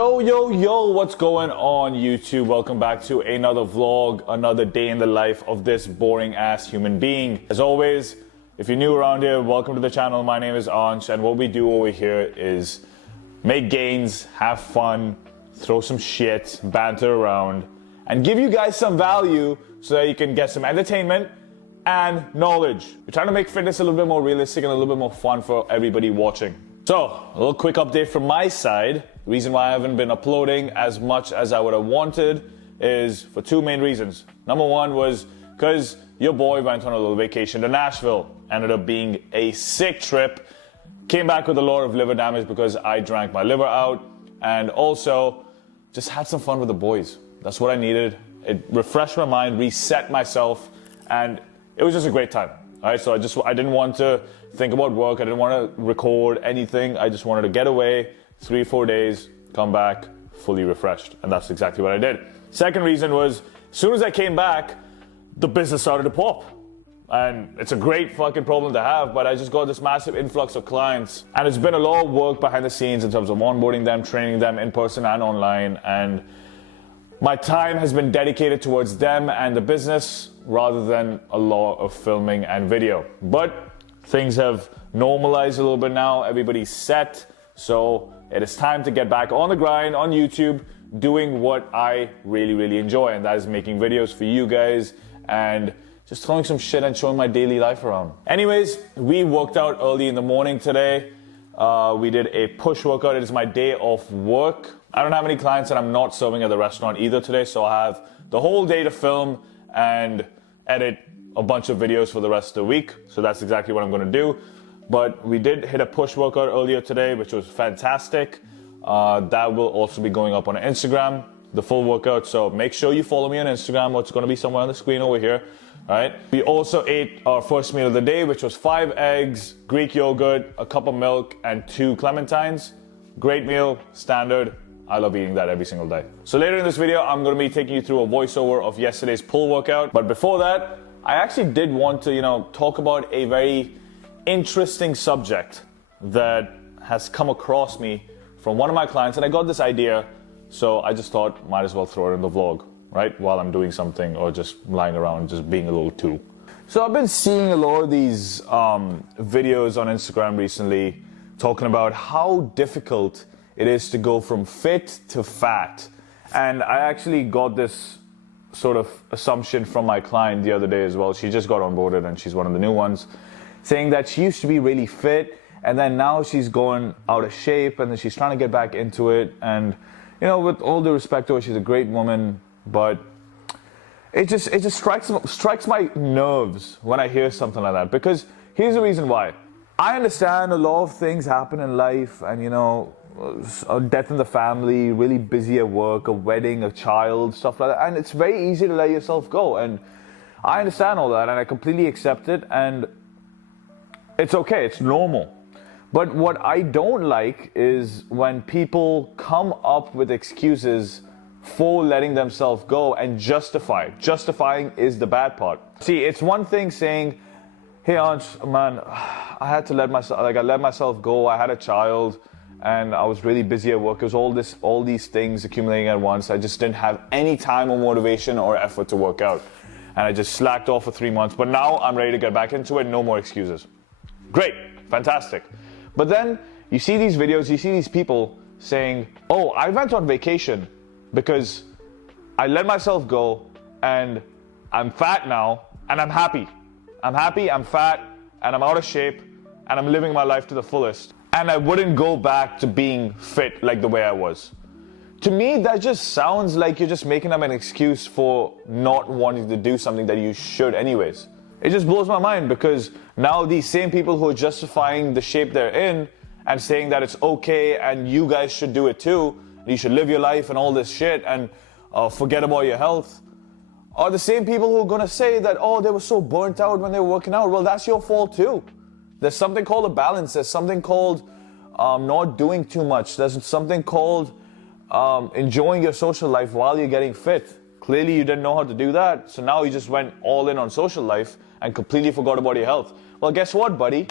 Yo, what's going on YouTube? Welcome back to another vlog, another day in the life of this boring ass human being. As always, if you're new around here, welcome to the channel. My name is Ansh, and what we do over here is make gains, have fun, throw some shit, banter around, and give you guys some value so that you can get some entertainment and knowledge. We're trying to make fitness a little bit more realistic and a little bit more fun for everybody watching. So, a little quick update from my side. The reason why I haven't been uploading as much as I would have wanted is for two main reasons. Number one was because your boy went on a little vacation to Nashville. Ended up being a sick trip. Came back with a lot of liver damage because I drank my liver out. And also, just had some fun with the boys. That's what I needed. It refreshed my mind, reset myself, and it was just a great time. All right, so I didn't want to think about work. I didn't want to record anything. I just wanted to get away 3-4 days, come back fully refreshed. And that's exactly what I did. Second reason was, as soon as I came back, the business started to pop. And it's a great fucking problem to have, but I just got this massive influx of clients. And it's been a lot of work behind the scenes in terms of onboarding them, training them in person and online. And my time has been dedicated towards them and the business rather than a lot of filming and video. But things have normalized a little bit now. Everybody's set. So it is time to get back on the grind on YouTube, doing what I really enjoy. And that is making videos for you guys and just throwing some shit and showing my daily life around. Anyways, we worked out early in the morning today. We did a push workout. It is my day off work. I don't have any clients and I'm not serving at the restaurant either today. So I have the whole day to film and edit a bunch of videos for the rest of the week. So that's exactly what I'm gonna do. But we did hit a push workout earlier today, which was fantastic. That will also be going up on Instagram, the full workout. So make sure you follow me on Instagram. It's gonna be somewhere on the screen over here. All right. We also ate our first meal of the day, which was 5 eggs, Greek yogurt, a cup of milk, and 2 clementines. Great meal, standard. I love eating that every single day. So later in this video, I'm gonna be taking you through a voiceover of yesterday's pull workout. But before that, I actually did want to, talk about a very interesting subject that has come across me from one of my clients, and I got this idea, so I just thought might as well throw it in the vlog, right? While I'm doing something or just lying around, just being a little too. So I've been seeing a lot of these videos on Instagram recently talking about how difficult it is to go from fit to fat. And I actually got this sort of assumption from my client the other day as well. She just got onboarded and she's one of the new ones, saying that she used to be really fit and then now she's going out of shape and then she's trying to get back into it. And with all due respect to her, she's a great woman, but it just strikes my nerves when I hear something like that. Because here's the reason why. I understand a lot of things happen in life, and a death in the family, really busy at work, a wedding, a child, stuff like that, and it's very easy to let yourself go. And I understand all that and I completely accept it, and it's okay, it's normal. But what I don't like is when people come up with excuses for letting themselves go and justify it. Justifying is the bad part. See, it's one thing saying, hey Ansh, man, I let myself go, I had a child, and I was really busy at work. It was all these things accumulating at once. I just didn't have any time or motivation or effort to work out. And I just slacked off for 3 months, but now I'm ready to get back into it, no more excuses. Great, fantastic. But then you see these videos, you see these people saying, oh, I went on vacation because I let myself go and I'm fat now and I'm happy. I'm happy, I'm fat, and I'm out of shape, and I'm living my life to the fullest. And I wouldn't go back to being fit like the way I was. To me, that just sounds like you're just making up an excuse for not wanting to do something that you should anyways. It just blows my mind, because now these same people who are justifying the shape they're in and saying that it's okay and you guys should do it too, you should live your life and all this shit and forget about your health, are the same people who are going to say that, oh, they were so burnt out when they were working out. Well, that's your fault too. There's something called a balance. There's something called not doing too much. There's something called enjoying your social life while you're getting fit. Clearly you didn't know how to do that, so now you just went all in on social life and completely forgot about your health. Well, guess what, buddy?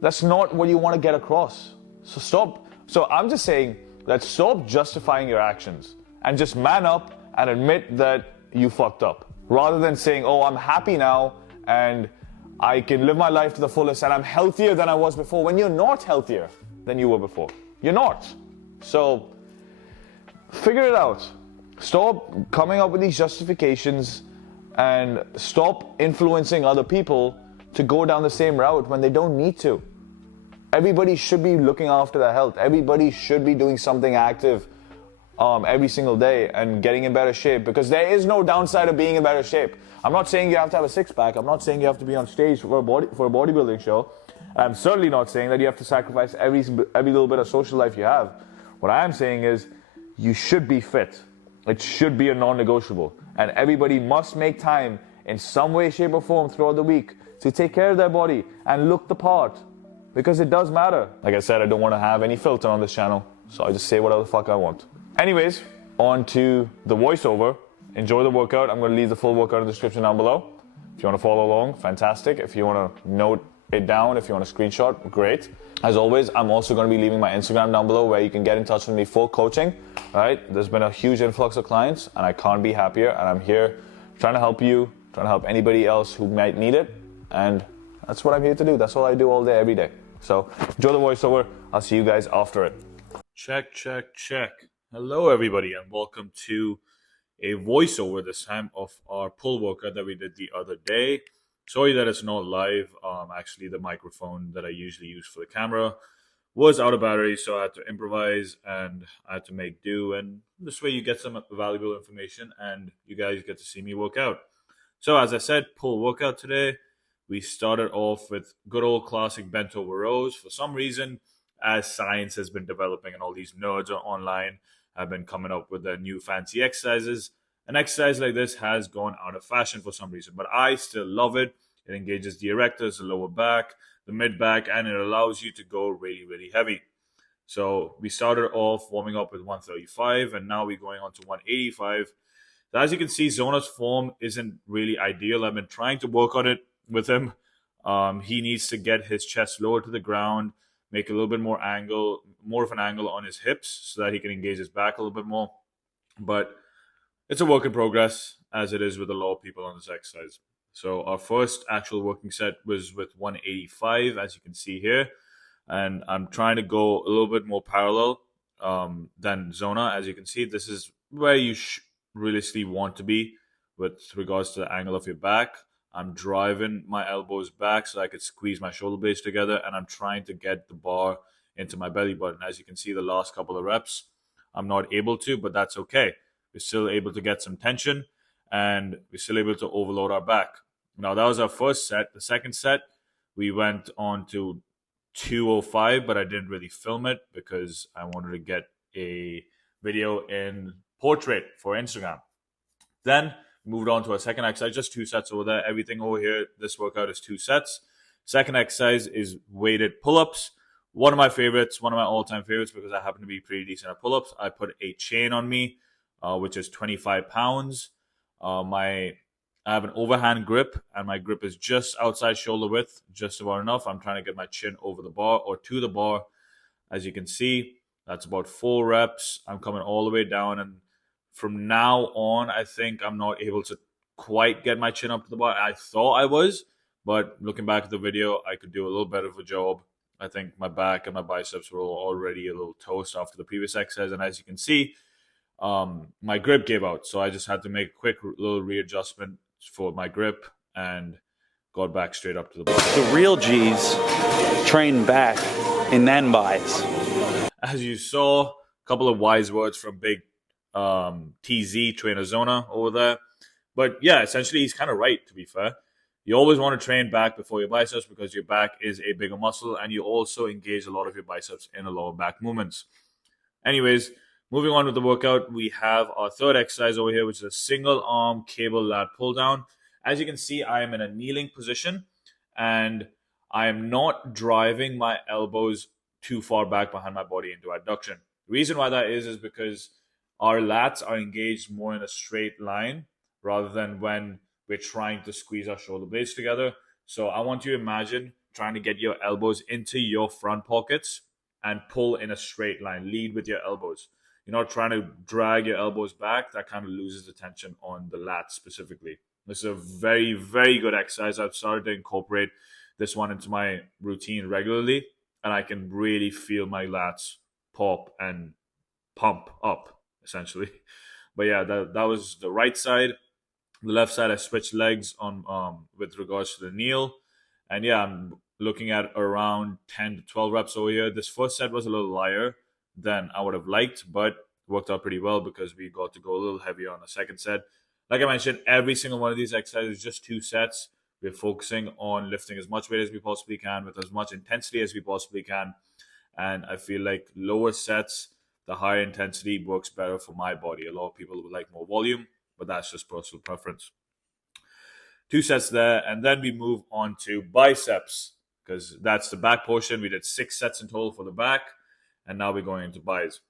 That's not what you want to get across. So stop. So I'm just saying, Let's stop justifying your actions and just man up and admit that you fucked up. Rather than saying, oh, I'm happy now and I can live my life to the fullest and I'm healthier than I was before, when you're not healthier than you were before. You're not. So figure it out. Stop coming up with these justifications and stop influencing other people to go down the same route when they don't need to. Everybody should be looking after their health. Everybody should be doing something active every single day and getting in better shape, because there is no downside of being in better shape. I'm not saying you have to have a six-pack. I'm not saying you have to be on stage for a bodybuilding show. I'm certainly not saying that you have to sacrifice every little bit of social life you have. What I am saying is you should be fit. It should be a non-negotiable. And everybody must make time in some way, shape, or form throughout the week to take care of their body and look the part, because it does matter. Like I said, I don't want to have any filter on this channel, so I just say whatever the fuck I want. Anyways, on to the voiceover. Enjoy the workout. I'm going to leave the full workout in the description down below. If you want to follow along, fantastic. If you want to note it down, if you want to screenshot, great. As always, I'm also going to be leaving my Instagram down below where you can get in touch with me for coaching. All right? There's been a huge influx of clients and I can't be happier, and I'm here trying to help you, trying to help anybody else who might need it, and that's what I'm here to do. That's all I do all day, every day. So enjoy the voiceover. I'll see you guys after it. Check, check, check. Hello, everybody, and welcome to a voiceover this time of our pull workout that we did the other day. Sorry that it's not live. Actually, the microphone that I usually use for the camera was out of battery, so I had to improvise and I had to make do. And this way you get some valuable information and you guys get to see me work out. So as I said, pull workout today. We started off with good old classic bent over rows. For some reason, as science has been developing and all these nerds are online have been coming up with their new fancy exercises, an exercise like this has gone out of fashion for some reason, but I still love it. It engages the erectors, the lower back, the mid back, and it allows you to go really, really heavy. So we started off warming up with 135, and now we're going on to 185. So as you can see, Zona's form isn't really ideal. I've been trying to work on it with him. He needs to get his chest lower to the ground, make a little bit more of an angle on his hips so that he can engage his back a little bit more. But it's a work in progress, as it is with a lot of people on this exercise. So our first actual working set was with 185, as you can see here. And I'm trying to go a little bit more parallel than Zona. As you can see, this is where you realistically want to be with regards to the angle of your back. I'm driving my elbows back so I could squeeze my shoulder blades together, and I'm trying to get the bar into my belly button. As you can see, the last couple of reps, I'm not able to, but that's okay. We're still able to get some tension, and we're still able to overload our back. Now, that was our first set. The second set, we went on to 205, but I didn't really film it because I wanted to get a video in portrait for Instagram. Then moved on to our second exercise, just 2 sets over there. Everything over here, this workout is 2 sets. Second exercise is weighted pull-ups. One of my favorites, one of my all-time favorites, because I happen to be pretty decent at pull-ups. I put a chain on me, which is 25 pounds. I have an overhand grip, and my grip is just outside shoulder width, just about enough. I'm trying to get my chin over the bar or to the bar. As you can see, that's about 4 reps. I'm coming all the way down, and from now on, I think I'm not able to quite get my chin up to the bar. I thought I was, but looking back at the video, I could do a little better of a job. I think my back and my biceps were already a little toast after the previous exercise, and as you can see, my grip gave out. So I just had to make a quick little readjustment for my grip and got back straight up to the bar. The real G's train back and then buys. As you saw, a couple of wise words from big TZ trainer Zona over there. But yeah, essentially he's kind of right, to be fair. You always want to train back before your biceps because your back is a bigger muscle, and you also engage a lot of your biceps in the lower back movements. Anyways, moving on with the workout, we have our third exercise over here, which is a single arm cable lat pull down. As you can see, I am in a kneeling position and I am not driving my elbows too far back behind my body into adduction. The reason why that is because our lats are engaged more in a straight line rather than when we're trying to squeeze our shoulder blades together. So I want you to imagine trying to get your elbows into your front pockets and pull in a straight line. Lead with your elbows. You're not trying to drag your elbows back. That kind of loses the tension on the lats specifically. This is a very, very good exercise. I've started to incorporate this one into my routine regularly, and I can really feel my lats pop and pump up, essentially. But yeah, that was the right side. The left side, I switched legs on with regards to the kneel. And yeah, I'm looking at around 10 to 12 reps over here. This first set was a little lighter than I would have liked, but worked out pretty well because we got to go a little heavier on the second set. Like I mentioned, every single one of these exercises is just 2 sets. We're focusing on lifting as much weight as we possibly can with as much intensity as we possibly can. And I feel like lower sets, the higher intensity works better for my body. A lot of people would like more volume, but that's just personal preference. 2 sets there, and then we move on to biceps because that's the back portion. We did 6 sets in total for the back, and now we're going into bis.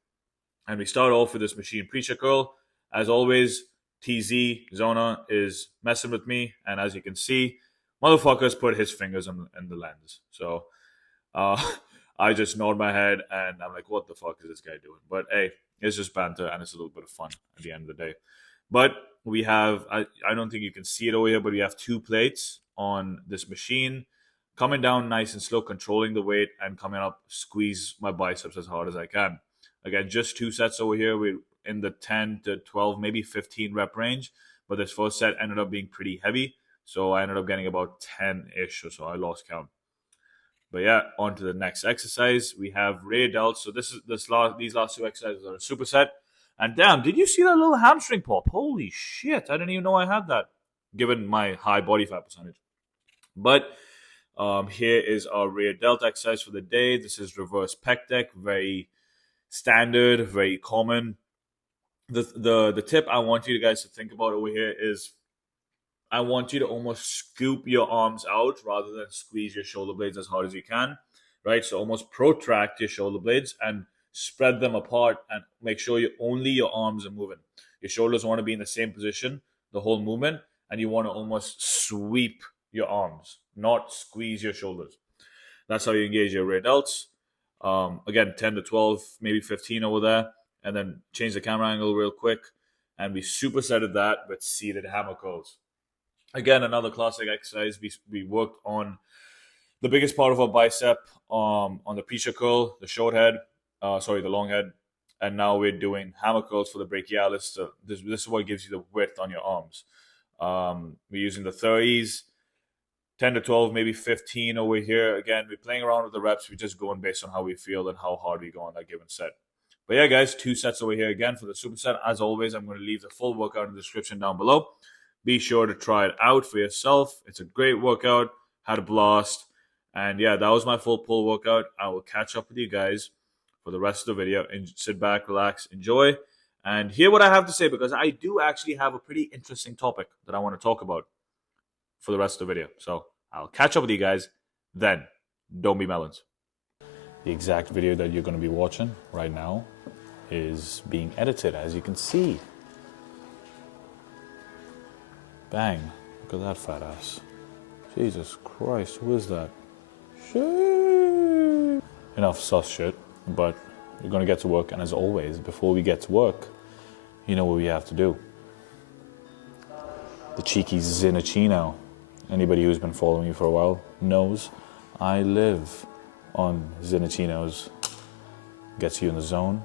And we start off with this machine preacher curl. As always, TZ Zona is messing with me, and as you can see, motherfucker's put his fingers in the lens. So I just nod my head, and I'm like, what the fuck is this guy doing? But hey, it's just banter, and it's a little bit of fun at the end of the day. But we have, I don't think you can see it over here, but we have 2 plates on this machine. Coming down nice and slow, controlling the weight, and coming up, squeeze my biceps as hard as I can. Again, just 2 sets over here. We're in the 10 to 12, maybe 15 rep range. But this first set ended up being pretty heavy. So I ended up getting about 10-ish or so. I lost count. But yeah, on to the next exercise. We have rear delts. So these last 2 exercises are a superset. And damn, did you see that little hamstring pop? Holy shit, I didn't even know I had that, given my high body fat percentage. But here is our rear delt exercise for the day. This is reverse pec deck, very standard, very common. The tip I want you guys to think about over here is I want you to almost scoop your arms out rather than squeeze your shoulder blades as hard as you can, right? So almost protract your shoulder blades and spread them apart and make sure only your arms are moving. Your shoulders want to be in the same position the whole movement, and you want to almost sweep your arms, not squeeze your shoulders. That's how you engage your rear delts. Again, 10 to 12, maybe 15 over there, and then change the camera angle real quick. And we supersetted that with seated hammer curls. Again, another classic exercise. We worked on the biggest part of our bicep on the preacher curl, the short head, the long head. And now we're doing hammer curls for the brachialis. So this is what gives you the width on your arms. We're using the 30s, 10 to 12, maybe 15 over here. Again, we're playing around with the reps. We're just going based on how we feel and how hard we go on that given set. But yeah, guys, 2 sets over here again for the superset. As always, I'm going to leave the full workout in the description down below. Be sure to try it out for yourself. It's a great workout. Had a blast. And yeah, that was my full pull workout. I will catch up with you guys for the rest of the video. And sit back, relax, enjoy, and hear what I have to say, because I do actually have a pretty interesting topic that I want to talk about for the rest of the video. So I'll catch up with you guys then. Don't be melons. The exact video that you're going to be watching right now is being edited, as you can see. Bang. Look at that fat ass. Jesus Christ, who is that? Shit. Enough sus shit, but we're going to get to work. And as always, before we get to work, you know what we have to do. The cheeky Zinachino. Anybody who's been following me for a while knows I live on Zinachinos. Gets you in the zone.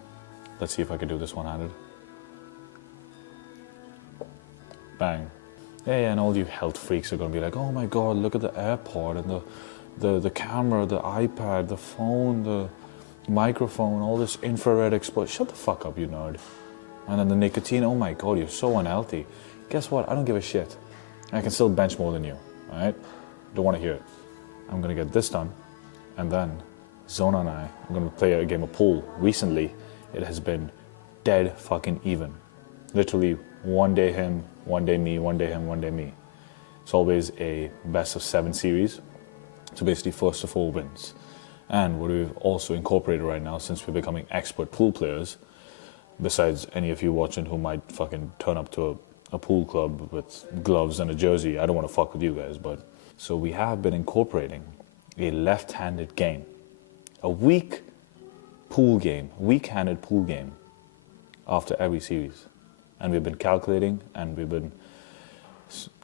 Let's see if I can do this one-handed. Bang. Yeah, and all you health freaks are going to be like, oh my god, look at the AirPod and the camera, the iPad, the phone, the microphone, all this infrared exposure. Shut the fuck up, you nerd. And then the nicotine, oh my god, you're so unhealthy. Guess what? I don't give a shit. I can still bench more than you, alright? Don't want to hear it. I'm going to get this done, and then Zona and I are going to play a game of pool. Recently, it has been dead fucking even. Literally, one day him, one day me, one day him, one day me. It's always a best of 7 series. So basically, first of 4 wins. And what we've also incorporated right now, since we're becoming expert pool players, besides any of you watching who might fucking turn up to a pool club with gloves and a jersey, I don't want to fuck with you guys, but... So we have been incorporating a left-handed game. A week pool game, weak-handed pool game after every series. And we've been calculating and we've been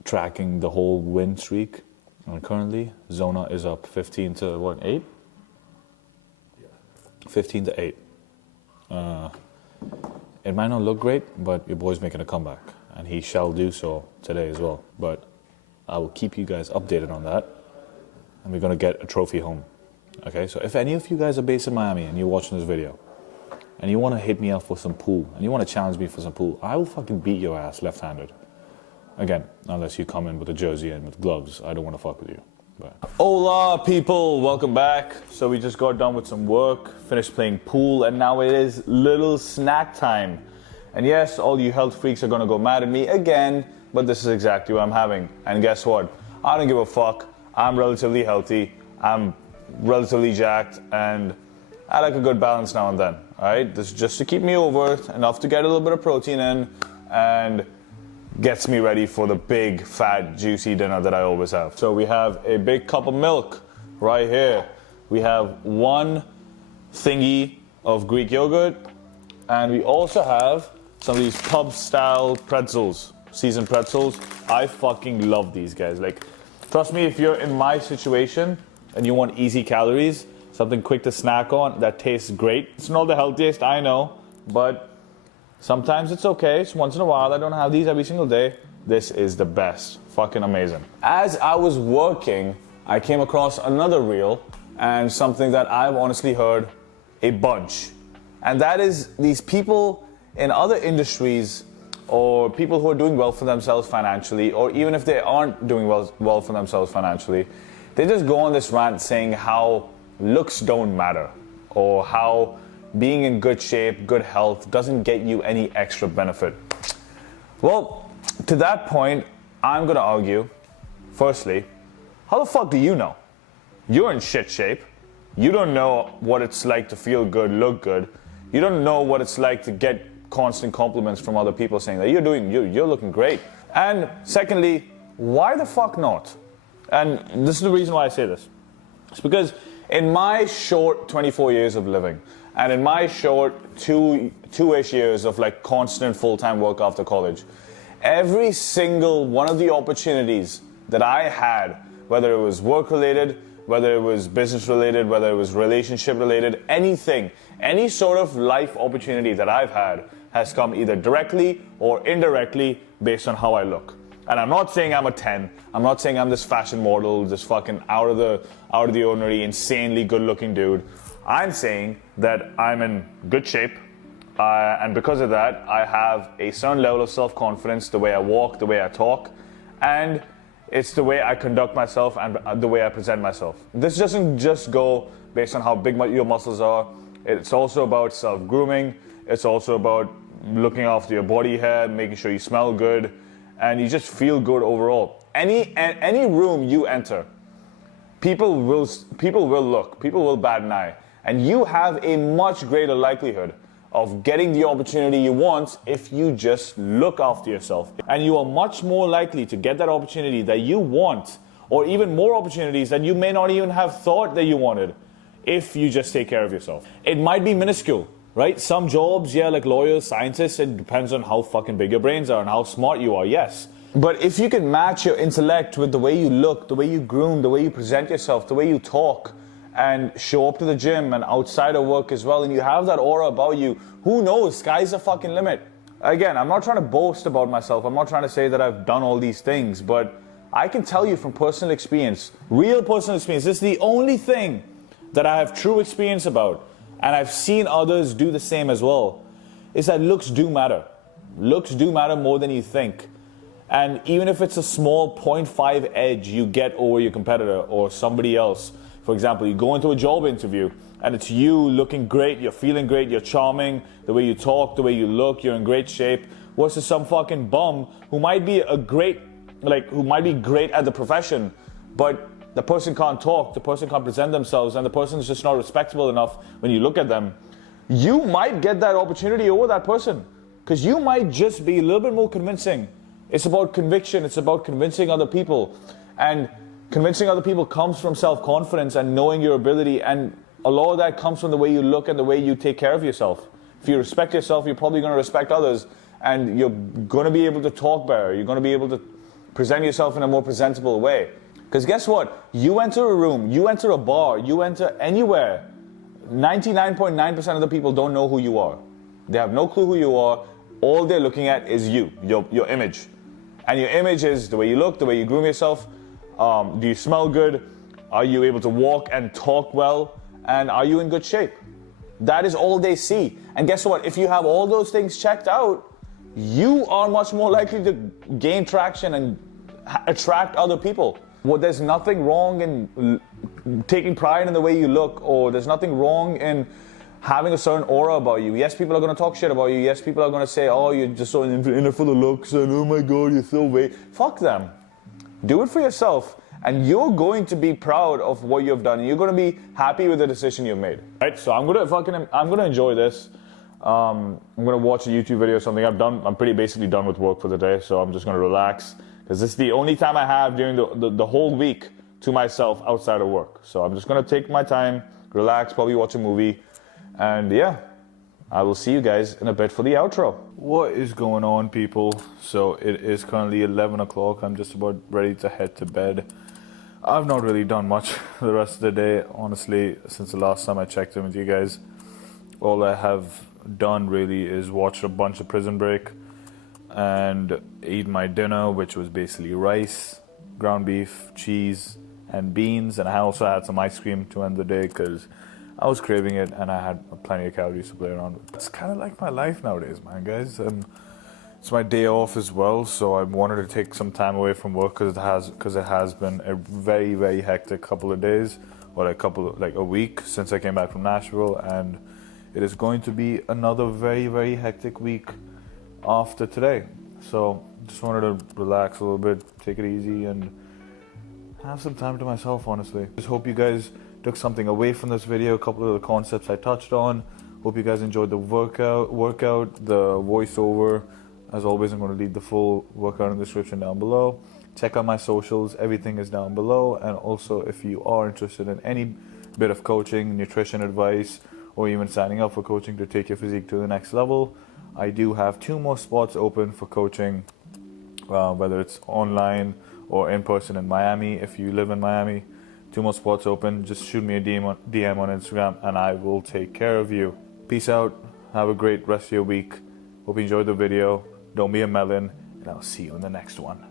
tracking the whole win streak. And currently, Zona is up 15 to what, 8? Yeah. 15 to 8. It might not look great, but your boy's making a comeback. And he shall do so today as well. But I will keep you guys updated on that. And we're going to get a trophy home. Okay, so if any of you guys are based in Miami and you're watching this video, and you want to hit me up for some pool, and you want to challenge me for some pool, I will fucking beat your ass left-handed. Again, unless you come in with a jersey and with gloves, I don't want to fuck with you. But. Hola, people, welcome back. So we just got done with some work, finished playing pool, and now it is little snack time. And yes, all you health freaks are gonna go mad at me again, but this is exactly what I'm having. And guess what? I don't give a fuck. I'm relatively healthy. I'm relatively jacked, and I like a good balance now and then. All right, this is just to keep me over, enough to get a little bit of protein in, and gets me ready for the big, fat, juicy dinner that I always have. So we have a big cup of milk right here. We have one thingy of Greek yogurt, and we also have some of these pub-style pretzels, seasoned pretzels. I fucking love these guys. Like, trust me, if you're in my situation and you want easy calories, something quick to snack on that tastes great. It's not the healthiest, I know, but sometimes it's okay. It's once in a while. I don't have these every single day. This is the best. Fucking amazing. As I was working, I came across another reel and something that I've honestly heard a bunch. And that is these people in other industries, or people who are doing well for themselves financially, or even if they aren't doing well for themselves financially, they just go on this rant saying how looks don't matter, or how being in good shape, good health doesn't get you any extra benefit. Well, to that point, I'm gonna argue, firstly, how the fuck do you know? You're in shit shape. You don't know what it's like to feel good, look good. You don't know what it's like to get constant compliments from other people saying that you're looking great. And secondly, why the fuck not? And this is the reason why I say this. It's because in my short 24 years of living, and in my short two-ish years of like constant full-time work after college, every single one of the opportunities that I had, whether it was work-related, whether it was business-related, whether it was relationship-related, anything, any sort of life opportunity that I've had has come either directly or indirectly based on how I look. And I'm not saying I'm a 10. I'm not saying I'm this fashion model, this fucking out of the ordinary, insanely good-looking dude. I'm saying that I'm in good shape, and because of that, I have a certain level of self-confidence, the way I walk, the way I talk, and it's the way I conduct myself and the way I present myself. This doesn't just go based on how big your muscles are. It's also about self-grooming. It's also about looking after your body hair, making sure you smell good, and you just feel good overall. Any room you enter, people will look, people will bat an eye, and you have a much greater likelihood of getting the opportunity you want if you just look after yourself. And you are much more likely to get that opportunity that you want, or even more opportunities that you may not even have thought that you wanted, if you just take care of yourself. It might be minuscule, right? Some jobs, yeah, like lawyers, scientists, it depends on how fucking big your brains are and how smart you are, yes. But if you can match your intellect with the way you look, the way you groom, the way you present yourself, the way you talk, and show up to the gym and outside of work as well, and you have that aura about you, who knows, sky's the fucking limit. Again, I'm not trying to boast about myself. I'm not trying to say that I've done all these things, but I can tell you from personal experience, real personal experience, this is the only thing that I have true experience about, and I've seen others do the same as well, is that looks do matter. Looks do matter more than you think. And even if it's a small 0.5 edge you get over your competitor or somebody else, for example, you go into a job interview and it's you looking great, you're feeling great, you're charming, the way you talk, the way you look, you're in great shape, versus some fucking bum who might be great at the profession, but the person can't talk, the person can't present themselves, and the person is just not respectable enough when you look at them. You might get that opportunity over that person because you might just be a little bit more convincing. It's about conviction. It's about convincing other people. And convincing other people comes from self-confidence and knowing your ability. And a lot of that comes from the way you look and the way you take care of yourself. If you respect yourself, you're probably going to respect others, and you're going to be able to talk better. You're going to be able to present yourself in a more presentable way. Because guess what? You enter a room, you enter a bar, you enter anywhere, 99.9% of the people don't know who you are. They have no clue who you are. All they're looking at is you, your image. And your image is the way you look, the way you groom yourself. Do you smell good? Are you able to walk and talk well? And are you in good shape? That is all they see. And guess what? If you have all those things checked out, you are much more likely to gain traction and attract other people. Well, there's nothing wrong in taking pride in the way you look, or there's nothing wrong in having a certain aura about you. Yes, people are going to talk shit about you. Yes, people are going to say, oh, you're just so in it for the looks, and oh my God, you're so weird. Fuck them. Do it for yourself, and you're going to be proud of what you've done. And you're going to be happy with the decision you've made. Right? So I'm gonna enjoy this. I'm gonna watch a YouTube video or something. I'm pretty basically done with work for the day, so I'm just gonna relax, because this is the only time I have during the whole week to myself outside of work. So I'm just gonna take my time, relax, probably watch a movie. And yeah, I will see you guys in a bit for the outro. What is going on, people? So it is currently 11 o'clock. I'm just about ready to head to bed. I've not really done much for the rest of the day, honestly, since the last time I checked in with you guys. All I have done really is watch a bunch of Prison Break and eat my dinner, which was basically rice, ground beef, cheese, and beans. And I also had some ice cream to end the day because I was craving it, and I had plenty of calories to play around with. It's kind of like my life nowadays, man, guys. It's my day off as well, so I wanted to take some time away from work because it has been a very, very hectic couple of days, or a week since I came back from Nashville, and it is going to be another very, very hectic week after today. So just wanted to relax a little bit, take it easy, and have some time to myself, honestly. Just hope you guys took something away from this video, a couple of the concepts I touched on. Hope you guys enjoyed the workout, the voiceover. As always, I'm going to leave the full workout in the description down below. Check out my socials, everything is down below. And also, if you are interested in any bit of coaching, nutrition advice, or even signing up for coaching to take your physique to the next level, I do have 2 more spots open for coaching, whether it's online or in person in Miami. If you live in Miami, 2 more spots open. Just shoot me a DM on Instagram, and I will take care of you. Peace out. Have a great rest of your week. Hope you enjoyed the video. Don't be a melon, and I'll see you in the next one.